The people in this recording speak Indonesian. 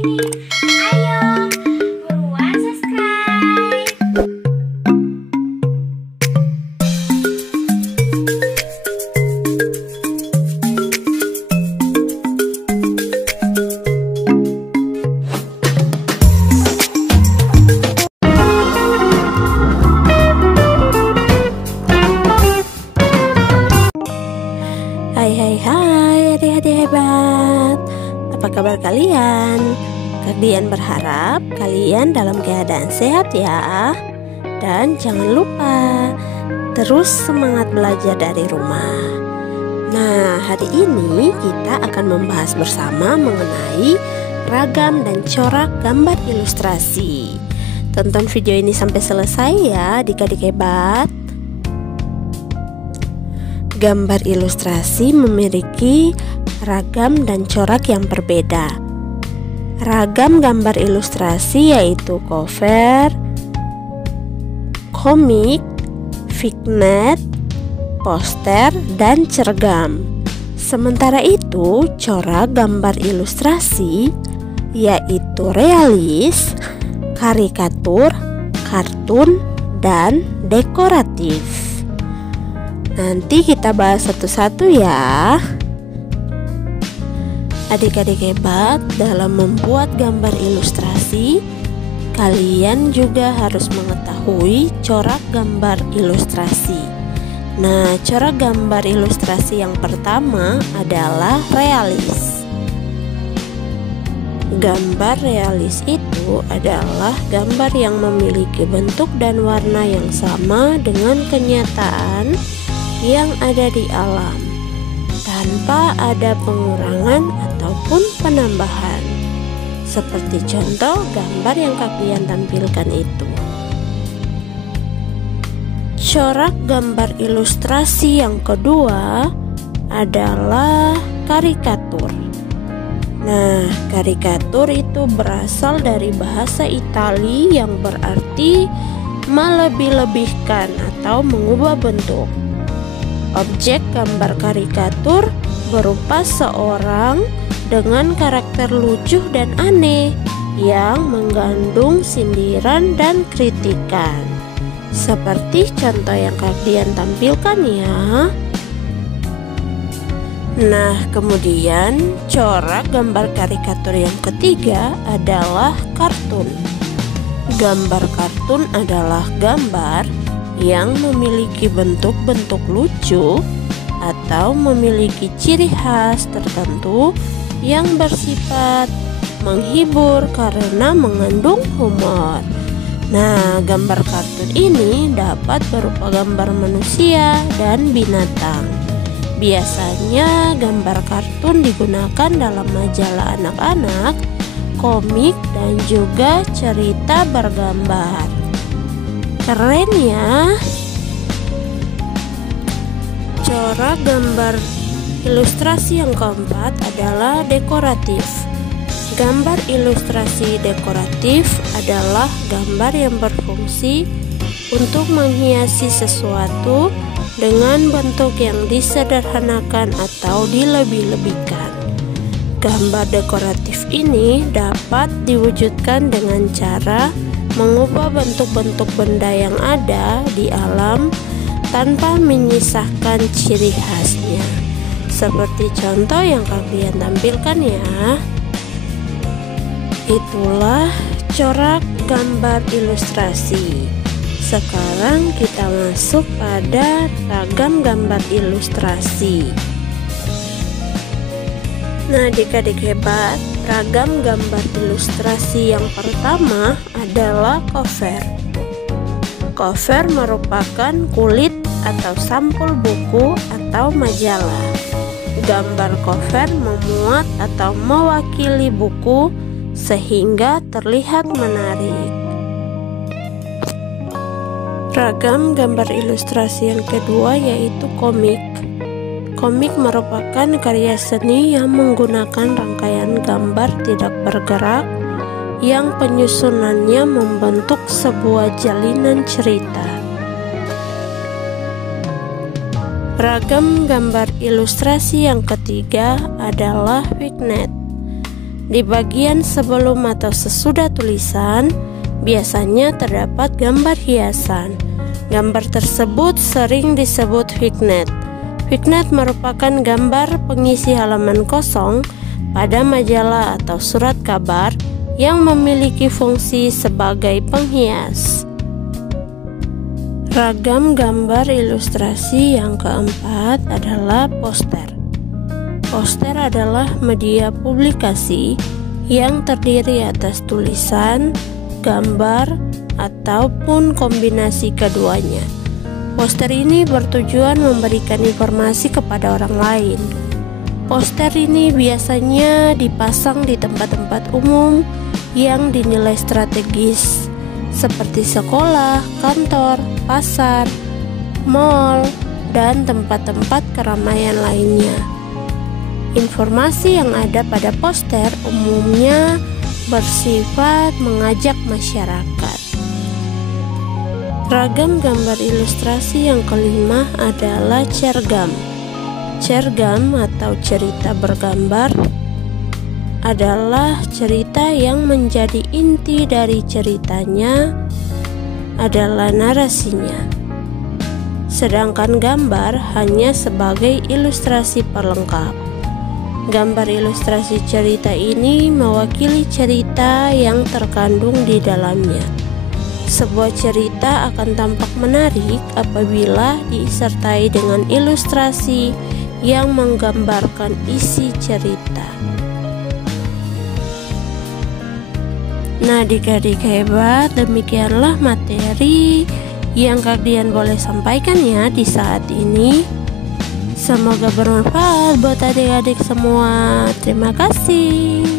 ini. Ayo, buruan subscribe. Hai adik-adik hebat. Apa kabar kalian? Kalian berharap kalian dalam keadaan sehat ya. Dan jangan lupa terus semangat belajar dari rumah. Nah, hari ini kita akan membahas bersama mengenai ragam dan corak gambar ilustrasi. Tonton video ini sampai selesai ya adik-adik hebat. Gambar ilustrasi memiliki ragam dan corak yang berbeda. Ragam gambar ilustrasi yaitu cover, komik, vignette, poster, dan cergam. Sementara itu, corak gambar ilustrasi yaitu realis, karikatur, kartun, dan dekoratif. Nanti kita bahas satu-satu ya. Adik-adik hebat, dalam membuat gambar ilustrasi, kalian juga harus mengetahui corak gambar ilustrasi. Nah, corak gambar ilustrasi yang pertama adalah realis. Gambar realis itu adalah gambar yang memiliki bentuk dan warna yang sama dengan kenyataan yang ada di alam, tanpa ada pengurangan ataupun penambahan. Seperti contoh gambar yang kalian tampilkan itu. Corak gambar ilustrasi yang kedua adalah karikatur. Nah, karikatur itu berasal dari bahasa Italia yang berarti melebih-lebihkan atau mengubah bentuk. Objek gambar karikatur berupa seorang dengan karakter lucu dan aneh yang mengandung sindiran dan kritikan. Seperti contoh yang kalian tampilkan ya. Nah, kemudian corak gambar karikatur yang ketiga adalah kartun. Gambar kartun adalah gambar yang memiliki bentuk-bentuk lucu atau memiliki ciri khas tertentu yang bersifat menghibur karena mengandung humor. Nah, gambar kartun ini dapat berupa gambar manusia dan binatang. Biasanya gambar kartun digunakan dalam majalah anak-anak, komik, dan juga cerita bergambar. Keren ya. Corak gambar ilustrasi yang keempat adalah dekoratif. Gambar ilustrasi dekoratif adalah gambar yang berfungsi untuk menghiasi sesuatu dengan bentuk yang disederhanakan atau dilebih-lebihkan. Gambar dekoratif ini dapat diwujudkan dengan cara mengubah bentuk-bentuk benda yang ada di alam tanpa menyisakan ciri khasnya. Seperti contoh yang kalian tampilkan ya. Itulah corak gambar ilustrasi. Sekarang kita masuk pada ragam gambar ilustrasi. Nah, adik-adik hebat, ragam gambar ilustrasi yang pertama adalah cover. Cover merupakan kulit atau sampul buku atau majalah. Gambar cover memuat atau mewakili buku sehingga terlihat menarik. Ragam gambar ilustrasi yang kedua yaitu komik. Komik merupakan karya seni yang menggunakan rangkaian gambar tidak bergerak yang penyusunannya membentuk sebuah jalinan cerita. Ragam gambar ilustrasi yang ketiga adalah vignette. Di bagian sebelum atau sesudah tulisan, biasanya terdapat gambar hiasan. Gambar tersebut sering disebut vignette. Vignette merupakan gambar pengisi halaman kosong pada majalah atau surat kabar yang memiliki fungsi sebagai penghias. Ragam gambar ilustrasi yang keempat adalah poster. Poster adalah media publikasi yang terdiri atas tulisan, gambar, ataupun kombinasi keduanya. Poster ini bertujuan memberikan informasi kepada orang lain. Poster ini biasanya dipasang di tempat-tempat umum yang dinilai strategis, seperti sekolah, kantor, pasar, mal, dan tempat-tempat keramaian lainnya. Informasi yang ada pada poster umumnya bersifat mengajak masyarakat. Ragam gambar ilustrasi yang kelima adalah cergam. Cergam atau cerita bergambar adalah cerita yang menjadi inti dari ceritanya adalah narasinya. Sedangkan gambar hanya sebagai ilustrasi pelengkap. Gambar ilustrasi cerita ini mewakili cerita yang terkandung di dalamnya. Sebuah cerita akan tampak menarik apabila disertai dengan ilustrasi yang menggambarkan isi cerita. Nah, adik-adik hebat, demikianlah materi yang Kak Dian boleh sampaikan ya di saat ini. Semoga bermanfaat buat adik-adik semua. Terima kasih.